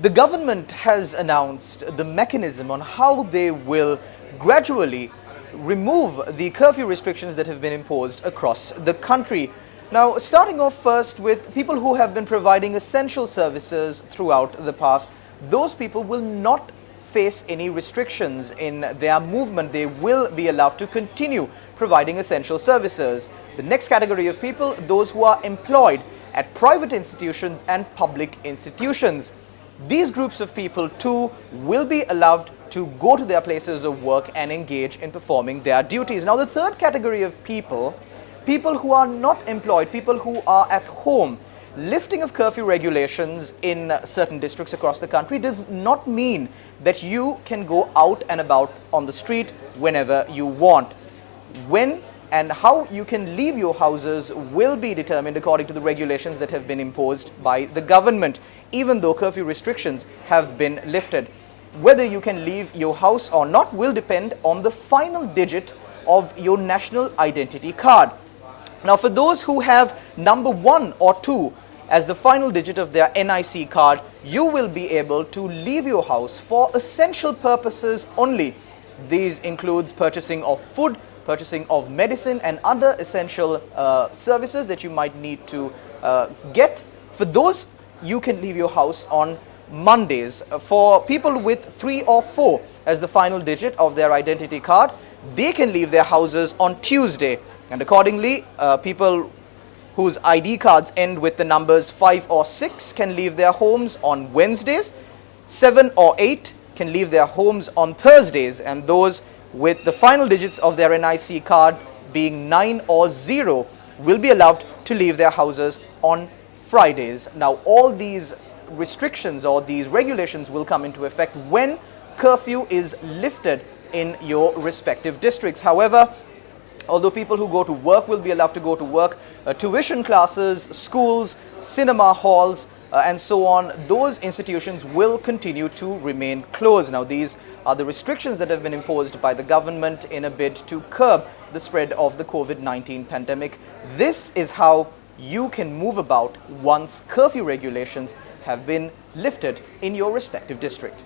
The government has announced the mechanism on how they will gradually remove the curfew restrictions that have been imposed across the country. Now, starting off first with people who have been providing essential services throughout the past, those people will not face any restrictions in their movement. They will be allowed to continue providing essential services. The next category of people, those who are employed at private institutions and public institutions. These groups of people too will be allowed to go to their places of work and engage in performing their duties. Now, the third category of people, people who are not employed, people who are at home. Lifting of curfew regulations in certain districts across the country does not mean that you can go out and about on the street whenever you want. When and how you can leave your houses will be determined according to the regulations that have been imposed by the government, even though curfew restrictions have been lifted. Whether you can leave your house or not will depend on the final digit of your national identity card. Now, for those who have number 1 or 2 as the final digit of their NIC card, you will be able to leave your house for essential purposes only. These includes purchasing of food, purchasing of medicine and other essential services that you might need to get. For those, you can leave your house on Mondays. For people with 3 or 4 as the final digit of their identity card, they can leave their houses on Tuesday. And accordingly, people whose ID cards end with the numbers 5 or 6 can leave their homes on Wednesdays. 7 or 8 can leave their homes on Thursdays, and those with the final digits of their NIC card being 9 or 0 will be allowed to leave their houses on Fridays. Now, all these restrictions or these regulations will come into effect when curfew is lifted in your respective districts. However, although people who go to work will be allowed to go to work, tuition classes, schools, cinema halls, and so on, those institutions will continue to remain closed. Now, these are the restrictions that have been imposed by the government in a bid to curb the spread of the COVID-19 pandemic. This is how you can move about once curfew regulations have been lifted in your respective district.